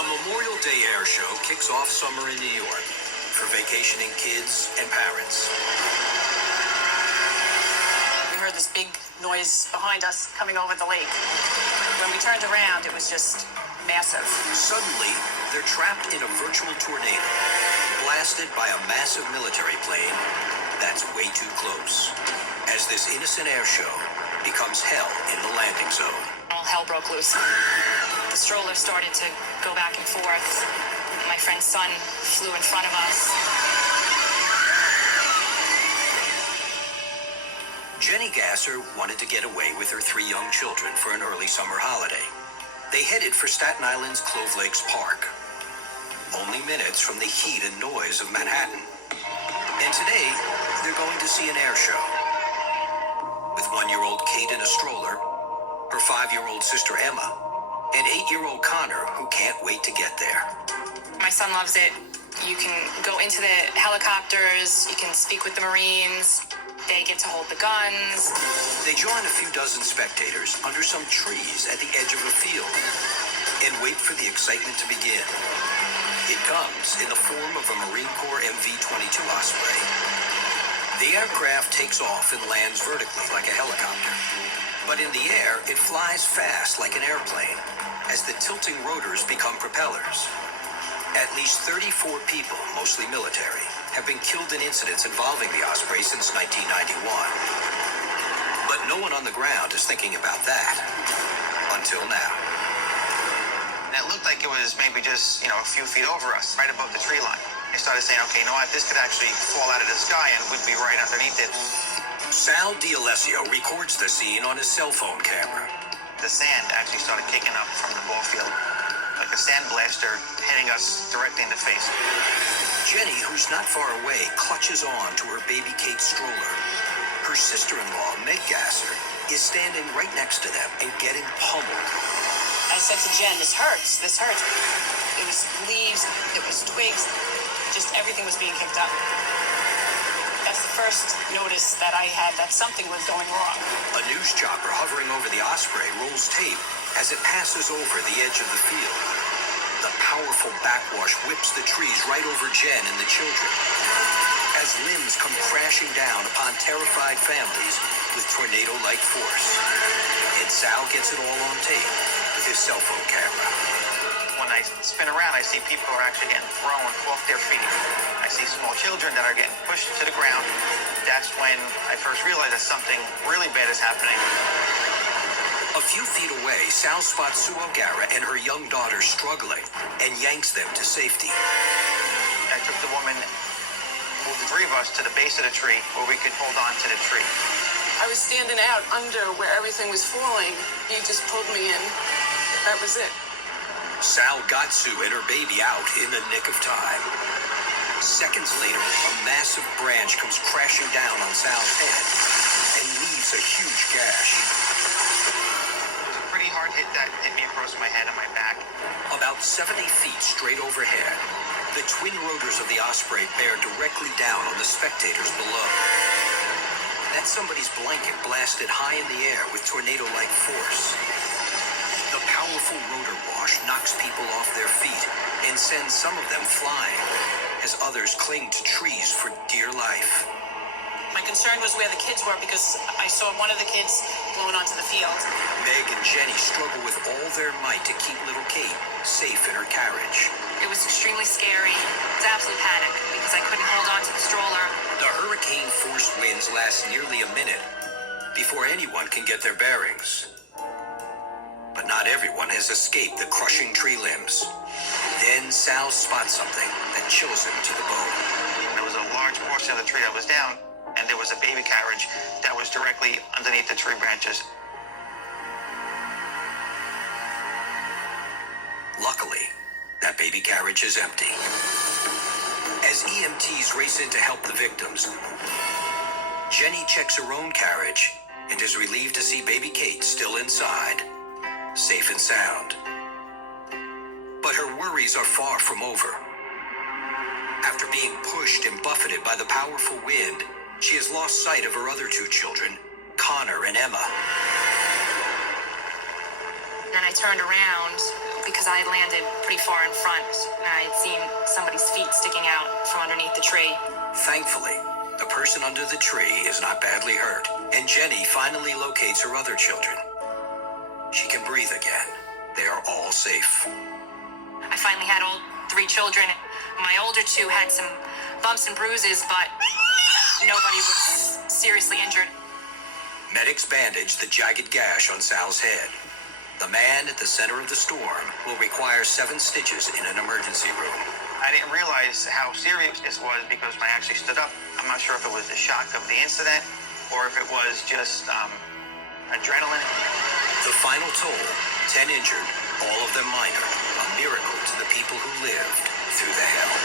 A Memorial Day air show kicks off summer in New York for vacationing kids and parents. We heard this big noise behind us coming over the lake. When we turned around, it was just massive. Suddenly, they're trapped in a virtual tornado, blasted by a massive military plane that's way too close, as this innocent air show becomes hell in the landing zone. All hell broke loose. The stroller started to go back and forth. My friend's son flew in front of us. Jenny Gasser wanted to get away with her 3 young children for an early summer holiday. They headed for Staten Island's Clove Lakes Park, only minutes from the heat and noise of Manhattan. And today, they're going to see an air show. With 1-year-old Kate in a stroller, her 5-year-old sister Emma, and 8-year-old Connor, who can't wait to get there. My son loves it. You can go into the helicopters, you can speak with the Marines, they get to hold the guns. They join a few dozen spectators under some trees at the edge of a field and wait for the excitement to begin. It comes in the form of a Marine Corps MV-22 Osprey. The aircraft takes off and lands vertically like a helicopter. But in the air, it flies fast like an airplane, as the tilting rotors become propellers. At least 34 people, mostly military, have been killed in incidents involving the Osprey since 1991. But no one on the ground is thinking about that. Until now. And it looked like it was maybe just, a few feet over us, right above the tree line. I started saying, okay, you know what, this could actually fall out of the sky and we'd be right underneath it. Sal D'Alessio records the scene on his cell phone camera. The sand actually started kicking up from the ball field, like a sand blaster hitting us directly in the face. Jenny, who's not far away, clutches on to her baby Kate stroller. Her sister-in-law, Meg Gasser, is standing right next to them and getting pummeled. I said to Jen, this hurts. It was leaves, it was twigs, just everything was being kicked up. That's the first notice that I had that something was going wrong. A news chopper hovering over the Osprey rolls tape as it passes over the edge of the field. The powerful backwash whips the trees right over Jen and the children, as limbs come crashing down upon terrified families with tornado-like force. And Sal gets it all on tape with his cell phone camera. When I spin around, I see people are actually getting thrown off their feet. I see small children that are getting pushed to the ground. That's when I first realized that something really bad is happening. A few feet away, Sal spots Sue O'Gara and her young daughter struggling and yanks them to safety. I took the woman, moved the 3 of us to the base of the tree where we could hold on to the tree. I was standing out under where everything was falling. He just pulled me in. That was it. Sal got Sue and her baby out in the nick of time. Seconds later, a massive branch comes crashing down on Sal's head and leaves a huge gash. It was a pretty hard hit that hit me across my head and my back. About 70 feet straight overhead, the twin rotors of the Osprey bear directly down on the spectators below. That's somebody's blanket blasted high in the air with tornado-like force. The powerful rotor wash knocks people off their feet and sends some of them flying, as others cling to trees for dear life. My concern was where the kids were because I saw one of the kids blown onto the field. Meg and Jenny struggle with all their might to keep little Kate safe in her carriage. It was extremely scary. It was absolute panic because I couldn't hold on to the stroller. The hurricane-force winds last nearly a minute before anyone can get their bearings. But not everyone has escaped the crushing tree limbs. Then Sal spots something that chills him to the bone. There was a large portion of the tree that was down, and there was a baby carriage that was directly underneath the tree branches. Luckily, that baby carriage is empty. As EMTs race in to help the victims, Jenny checks her own carriage and is relieved to see baby Kate still inside, safe and sound. But her worries are far from over. After being pushed and buffeted by the powerful wind, she has lost sight of her other 2 children, Connor and Emma. Then I turned around because I had landed pretty far in front and I had seen somebody's feet sticking out from underneath the tree. Thankfully, the person under the tree is not badly hurt, and Jenny finally locates her other children. She can breathe again. They are all safe. I finally had all 3 children. My older 2 had some bumps and bruises, but nobody was seriously injured. Medics bandage the jagged gash on Sal's head. The man at the center of the storm will require 7 stitches in an emergency room. I didn't realize how serious this was because when I actually stood up, I'm not sure if it was the shock of the incident or if it was just adrenaline. The final toll, 10 injured, all of them minor, a miracle to the people who lived through the hell.